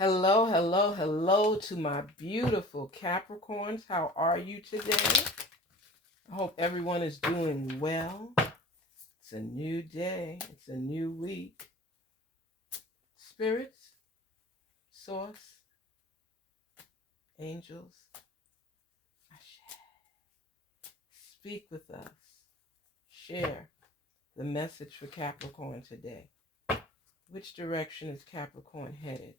Hello, hello, hello to my beautiful Capricorns. How are you today? I hope everyone is doing well. It's a new day. It's a new week. Spirits, source, angels, speak with us. Share the message for Capricorn today. Which direction is Capricorn headed?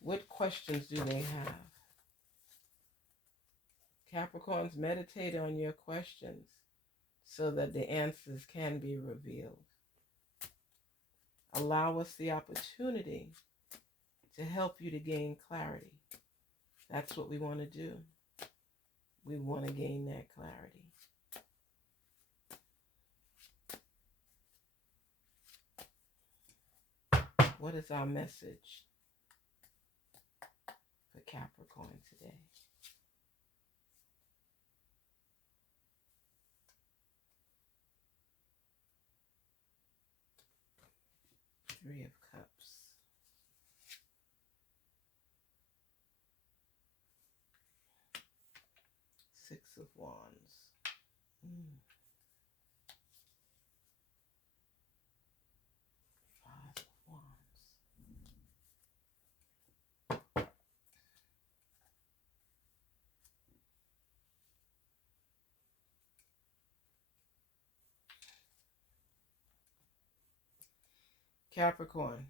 What questions do they have? Capricorns, meditate on your questions so that the answers can be revealed. Allow us the opportunity to help you to gain clarity. That's what we want to do. We want to gain that clarity. What is our message for Capricorn today? Three of Cups. Six of Wands. Five of Wands. Capricorn,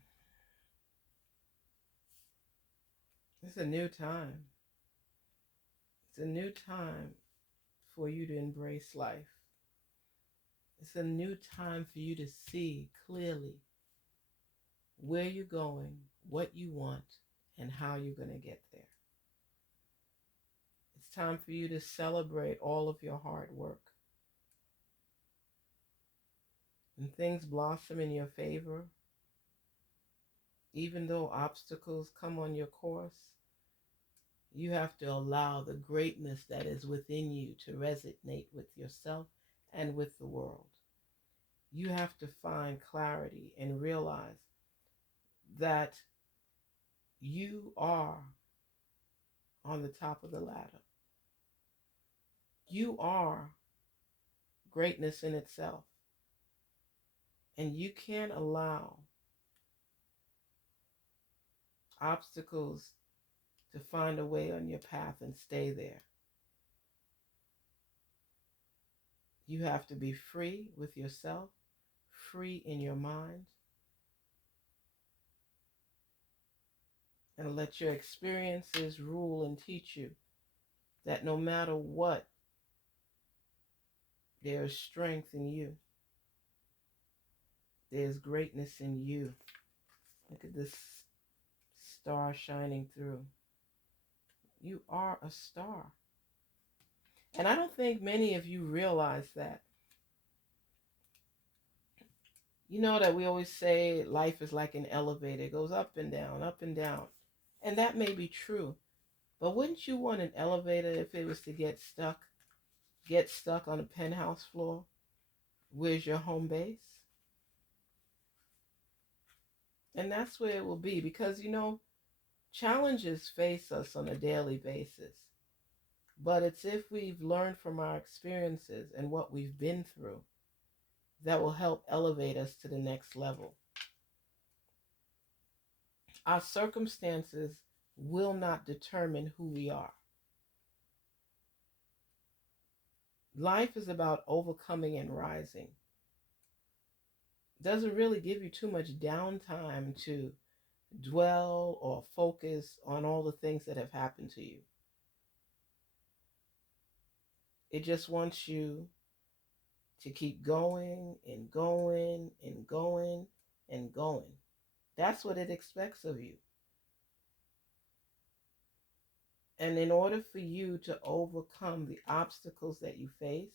it's a new time. It's a new time for you to embrace life. It's a new time for you to see clearly where you're going, what you want, and how you're going to get there. It's time for you to celebrate all of your hard work. And things blossom in your favor, even though obstacles come on your course, you have to allow the greatness that is within you to resonate with yourself and with the world. You have to find clarity and realize that you are on the top of the ladder. You are greatness in itself. And you can't allow obstacles to find a way on your path and stay there. You have to be free with yourself, free in your mind, and let your experiences rule and teach you that no matter what, there is strength in you. There's greatness in you. Look at this star shining through. You are a star. And I don't think many of you realize that. You know that we always say life is like an elevator. It goes up and down, up and down. And that may be true. But wouldn't you want an elevator if it was to get stuck on a penthouse floor? Where's your home base? And that's where it will be because, challenges face us on a daily basis. But it's if we've learned from our experiences and what we've been through that will help elevate us to the next level. Our circumstances will not determine who we are. Life is about overcoming and rising. Doesn't really give you too much downtime to dwell or focus on all the things that have happened to you. It just wants you to keep going and going and going and going. That's what it expects of you. And in order for you to overcome the obstacles that you face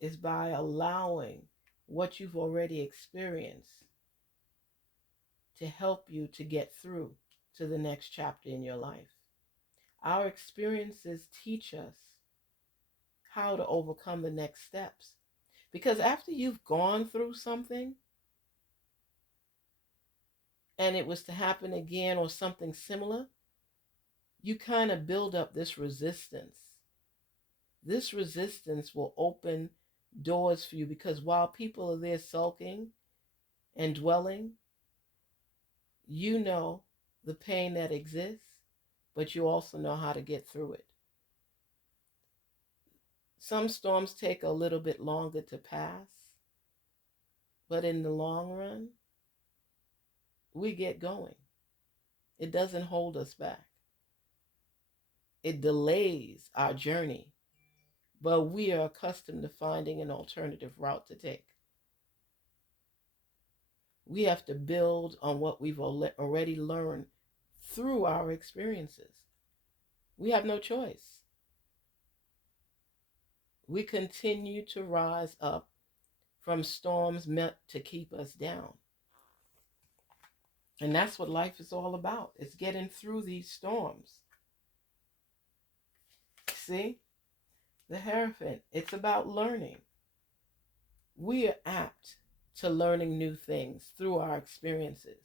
is by allowing what you've already experienced to help you to get through to the next chapter in your life. Our experiences teach us how to overcome the next steps. Because after you've gone through something, and it was to happen again or something similar, you kind of build up this resistance. This resistance will open doors for you because while people are there sulking and dwelling, you know the pain that exists, but you also know how to get through it. Some storms take a little bit longer to pass, but in the long run, we get going. It doesn't hold us back. It delays our journey, but we are accustomed to finding an alternative route to take. We have to build on what we've already learned through our experiences. We have no choice. We continue to rise up from storms meant to keep us down. And that's what life is all about. It's getting through these storms. See? The Hierophant, it's about learning. We are apt to learning new things through our experiences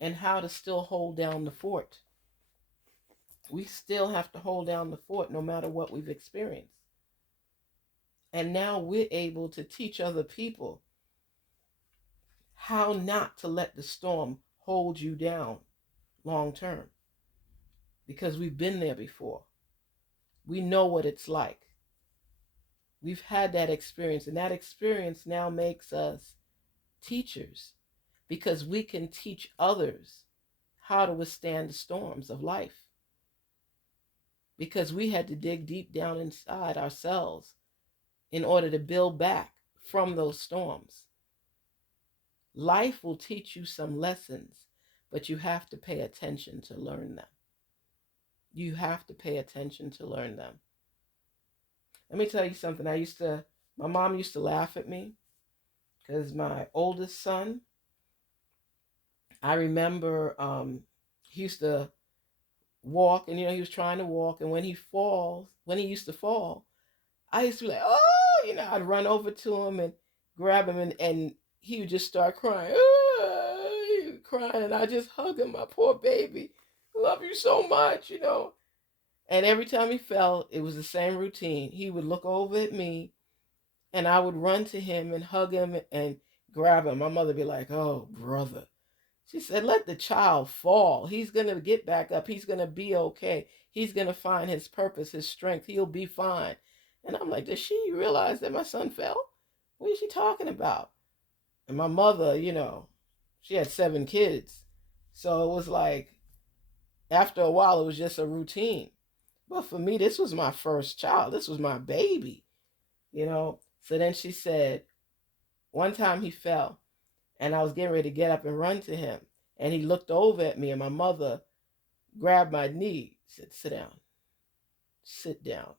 and how to still hold down the fort. We still have to hold down the fort no matter what we've experienced. And now we're able to teach other people how not to let the storm hold you down long term because we've been there before. We know what it's like. We've had that experience, and that experience now makes us teachers because we can teach others how to withstand the storms of life because we had to dig deep down inside ourselves in order to build back from those storms. Life will teach you some lessons, but you have to pay attention to learn them. You have to pay attention to learn them. Let me tell you something. My mom used to laugh at me because my oldest son, I remember he used to walk, and he was trying to walk, and when he used to fall, I used to be like, oh, I'd run over to him and grab him, and he would just start crying. He would crying, and I just hug him, my poor baby. I love you so much. And every time he fell, it was the same routine. He would look over at me, and I would run to him and hug him and grab him. My mother would be like, oh, brother. She said, let the child fall. He's going to get back up. He's going to be okay. He's going to find his purpose, his strength. He'll be fine. And I'm like, does she realize that my son fell? What is she talking about? And my mother, she had 7 kids. So it was like, after a while, it was just a routine. But for me, this was my first child. This was my baby, So then she said, one time he fell, and I was getting ready to get up and run to him. And he looked over at me, and my mother grabbed my knee, said, sit down. Sit down.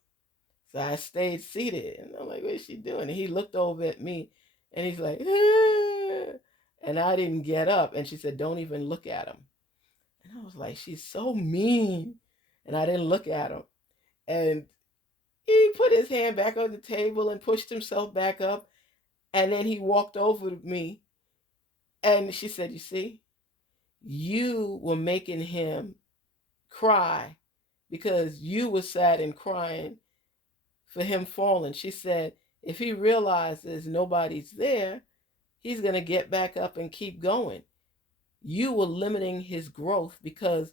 So I stayed seated, and I'm like, what is she doing? And he looked over at me, and he's like, ah! And I didn't get up. And she said, don't even look at him. And I was like, she's so mean. And I didn't look at him. And he put his hand back on the table and pushed himself back up. And then he walked over to me. And she said, you see, you were making him cry because you were sad and crying for him falling. She said, if he realizes nobody's there, he's going to get back up and keep going. You were limiting his growth because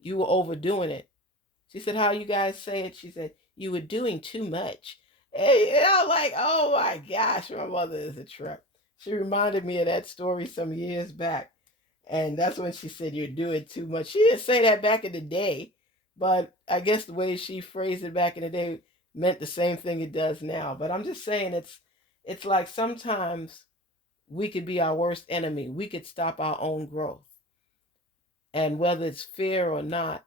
you were overdoing it. She said, how you guys say it? She said, you were doing too much. Hey, like, oh my gosh, my mother is a trip. She reminded me of that story some years back. And that's when she said, you're doing too much. She didn't say that back in the day, but I guess the way she phrased it back in the day meant the same thing it does now. But I'm just saying it's like sometimes we could be our worst enemy. We could stop our own growth. And whether it's fear or not,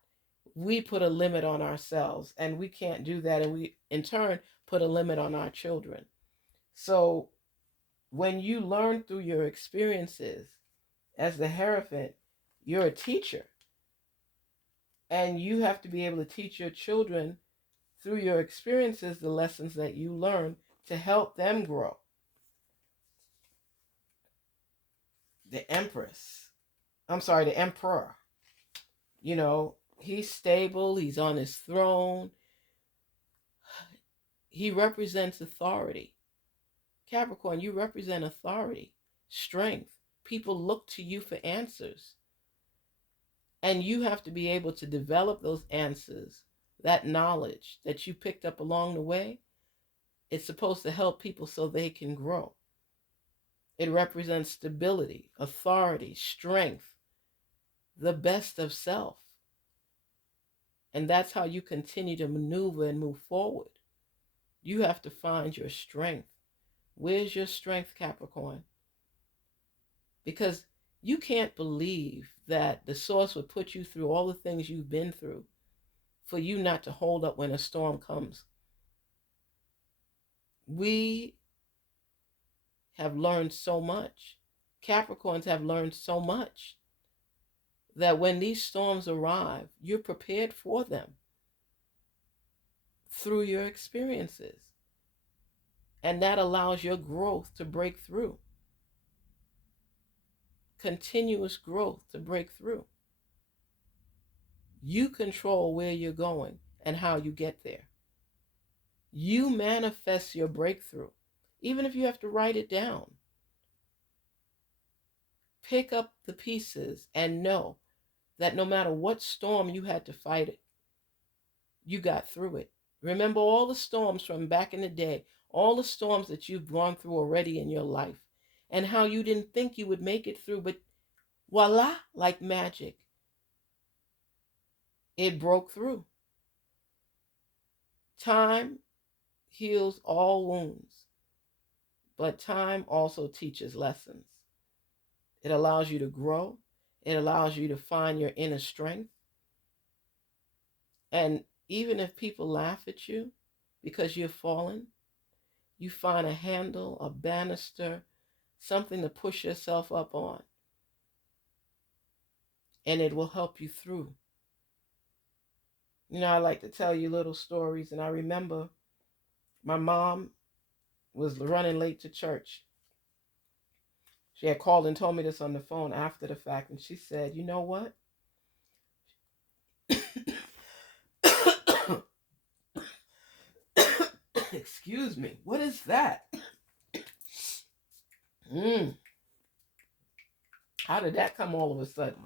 we put a limit on ourselves, and we can't do that. And we, in turn, put a limit on our children. So when you learn through your experiences as the Hierophant, you're a teacher. And you have to be able to teach your children through your experiences the lessons that you learn to help them grow. The Empress. I'm sorry, the emperor. He's stable, he's on his throne, he represents authority. Capricorn, you represent authority, strength. People look to you for answers. And you have to be able to develop those answers, that knowledge that you picked up along the way. It's supposed to help people so they can grow. It represents stability, authority, strength, the best of self. And that's how you continue to maneuver and move forward. You have to find your strength. Where's your strength, Capricorn? Because you can't believe that the source would put you through all the things you've been through for you not to hold up when a storm comes. We have learned so much. Capricorns have learned so much that when these storms arrive, you're prepared for them through your experiences. And that allows your growth to break through. Continuous growth to break through. You control where you're going and how you get there. You manifest your breakthrough, even if you have to write it down. Pick up the pieces and know that no matter what storm you had to fight it, you got through it. Remember all the storms from back in the day, all the storms that you've gone through already in your life, and how you didn't think you would make it through, but voila, like magic, it broke through. Time heals all wounds, but time also teaches lessons. It allows you to grow. It allows you to find your inner strength. And even if people laugh at you because you've fallen, you find a handle, a banister, something to push yourself up on, and it will help you through. I like to tell you little stories, and I remember my mom was running late to church. She had called and told me this on the phone after the fact, and she said, "You know what? Excuse me. What is that? How did that come all of a sudden?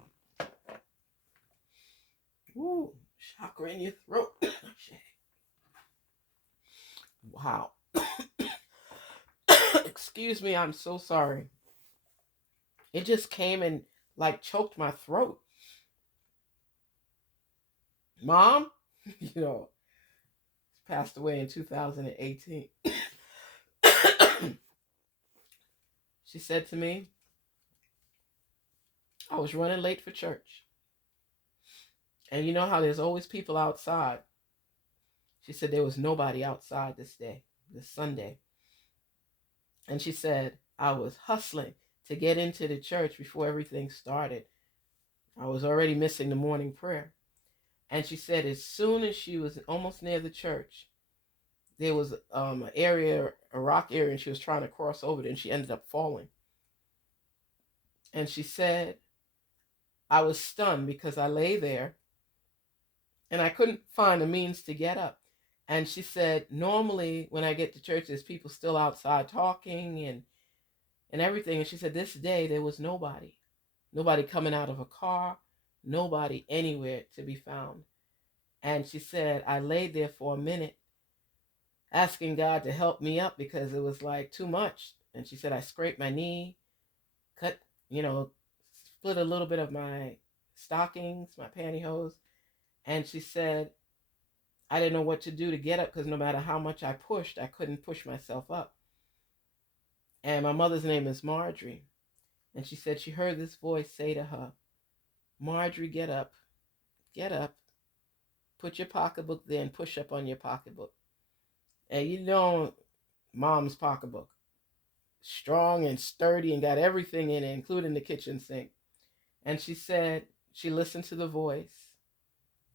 Woo, chakra in your throat." Wow. Excuse me, I'm so sorry. It just came and like choked my throat. Mom, passed away in 2018. She said to me, I was running late for church. And you know how there's always people outside. She said there was nobody outside this Sunday. And she said, I was hustling to get into the church before everything started. I was already missing the morning prayer. And she said as soon as she was almost near the church, there was an area, a rock area, and she was trying to cross over it, and she ended up falling. And she said, I was stunned because I lay there and I couldn't find a means to get up. And she said, normally when I get to church, there's people still outside talking and everything. And she said, this day there was nobody coming out of a car, nobody anywhere to be found. And she said, I laid there for a minute asking God to help me up because it was like too much. And she said, I scraped my knee, cut, split a little bit of my stockings, my pantyhose. And she said, I didn't know what to do to get up because no matter how much I pushed, I couldn't push myself up. And my mother's name is Marjorie. And she said she heard this voice say to her, Marjorie, get up, put your pocketbook there and push up on your pocketbook. And Mom's pocketbook, strong and sturdy and got everything in it, including the kitchen sink. And she said she listened to the voice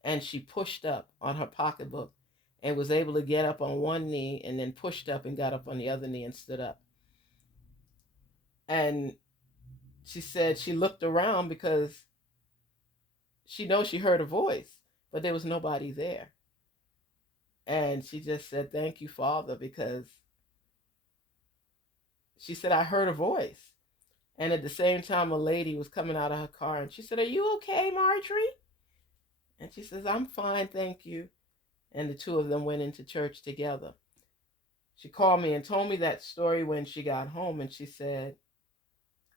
and she pushed up on her pocketbook and was able to get up on one knee and then pushed up and got up on the other knee and stood up. And She said she looked around because she knows she heard a voice, but there was nobody there. And she just said, "Thank you, Father," because she said, "I heard a voice." And at the same time, a lady was coming out of her car and she said, "Are you okay, Marjorie?" And she says, "I'm fine, thank you." And the two of them went into church together. She called me and told me that story when she got home, and she said,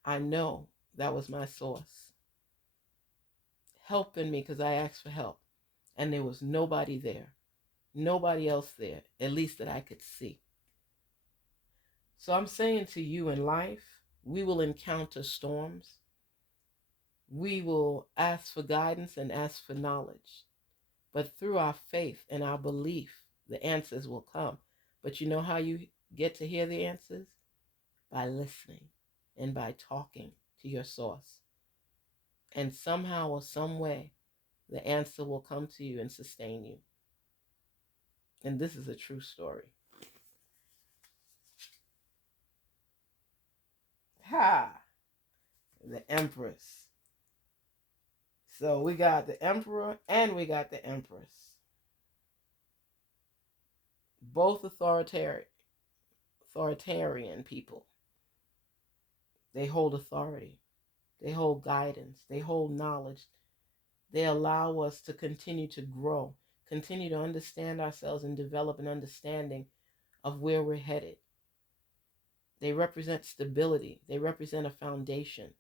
"I know that was my source helping me because I asked for help. And there was nobody there, nobody else there, at least that I could see." So I'm saying to you, in life, we will encounter storms. We will ask for guidance and ask for knowledge. But through our faith and our belief, the answers will come. But you know how you get to hear the answers? By listening and by talking to your source. And somehow or some way, the answer will come to you and sustain you. And this is a true story. Ha! The Empress. So we got the Emperor and we got the Empress. Both authoritarian people. They hold authority. They hold guidance. They hold knowledge. They allow us to continue to grow, continue to understand ourselves and develop an understanding of where we're headed. They represent stability. They represent a foundation.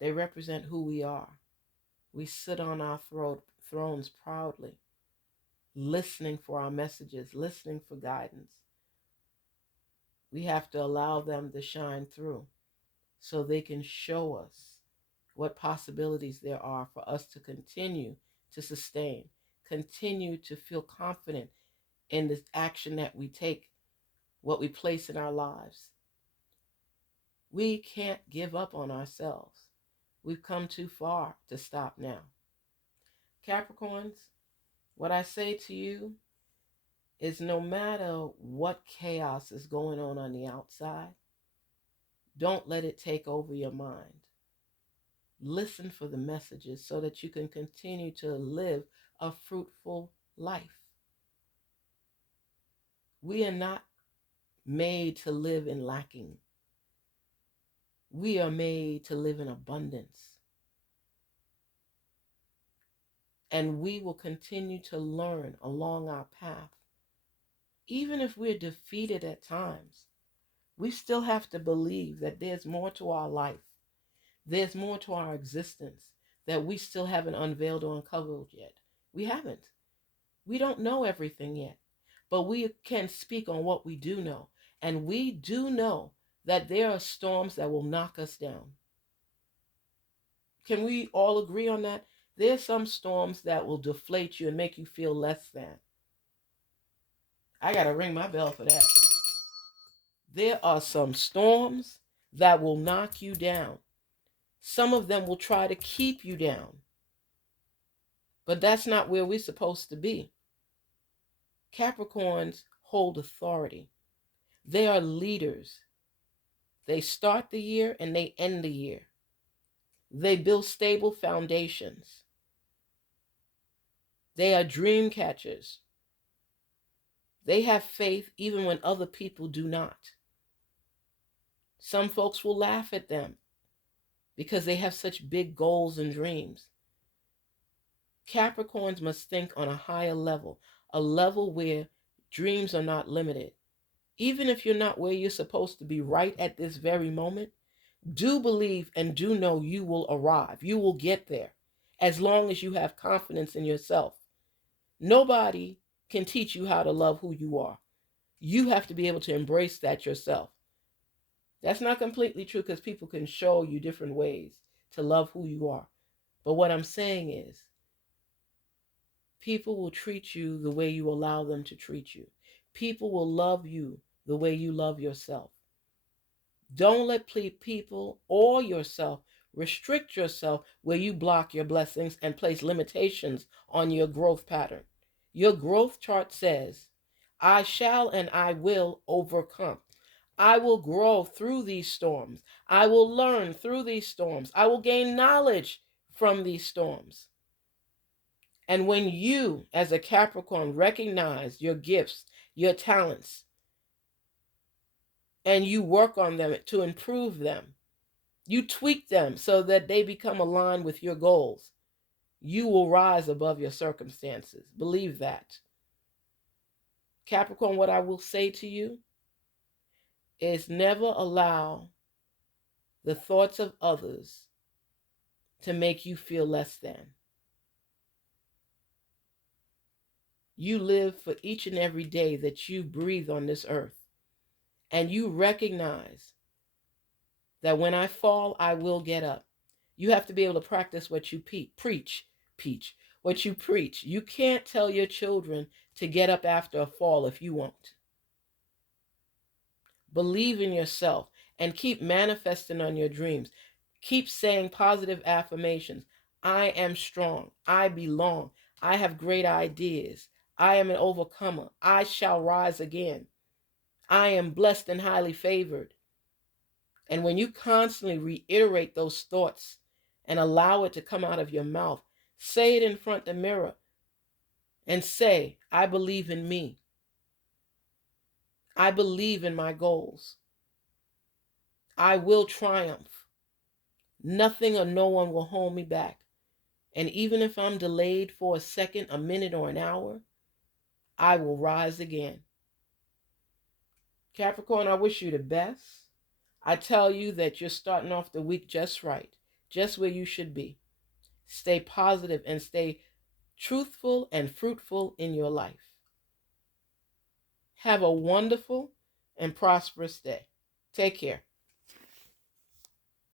They represent who we are. We sit on our thrones proudly, listening for our messages, listening for guidance. We have to allow them to shine through so they can show us what possibilities there are for us to continue to sustain, continue to feel confident in the action that we take, what we place in our lives. We can't give up on ourselves. We've come too far to stop now. Capricorns, what I say to you is no matter what chaos is going on the outside, don't let it take over your mind. Listen for the messages so that you can continue to live a fruitful life. We are not made to live in lacking. We are made to live in abundance. And we will continue to learn along our path. Even if we're defeated at times, we still have to believe that there's more to our life. There's more to our existence that we still haven't unveiled or uncovered yet. We haven't. We don't know everything yet, but we can speak on what we do know. And we do know that there are storms that will knock us down. Can we all agree on that? There's some storms that will deflate you and make you feel less than. I got to ring my bell for that. There are some storms that will knock you down. Some of them will try to keep you down. But that's not where we're supposed to be. Capricorns hold authority. They are leaders. They start the year and they end the year. They build stable foundations. They are dream catchers. They have faith even when other people do not. Some folks will laugh at them because they have such big goals and dreams. Capricorns must think on a higher level, a level where dreams are not limited. Even if you're not where you're supposed to be right at this very moment, do believe and do know you will arrive. You will get there as long as you have confidence in yourself. Nobody can teach you how to love who you are. You have to be able to embrace that yourself. That's not completely true because people can show you different ways to love who you are. But what I'm saying is, people will treat you the way you allow them to treat you. People will love you the way you love yourself. Don't let people or yourself restrict yourself where you block your blessings and place limitations on your growth pattern. Your growth chart says, I shall and I will overcome. I will grow through these storms. I will learn through these storms. I will gain knowledge from these storms. And when you, as a Capricorn, recognize your gifts, your talents, and you work on them to improve them, you tweak them so that they become aligned with your goals, you will rise above your circumstances. Believe that. Capricorn, what I will say to you is never allow the thoughts of others to make you feel less than. You live for each and every day that you breathe on this earth. And you recognize that when I fall, I will get up. You have to be able to practice what you what you preach. You can't tell your children to get up after a fall if you won't. Believe in yourself and keep manifesting on your dreams. Keep saying positive affirmations. I am strong. I belong. I have great ideas. I am an overcomer. I shall rise again. I am blessed and highly favored. And when you constantly reiterate those thoughts and allow it to come out of your mouth, say it in front of the mirror and say, I believe in me. I believe in my goals. I will triumph. Nothing or no one will hold me back. And even if I'm delayed for a second, a minute, or an hour, I will rise again. Capricorn, I wish you the best. I tell you that you're starting off the week just right, just where you should be. Stay positive and stay truthful and fruitful in your life. Have a wonderful and prosperous day. Take care.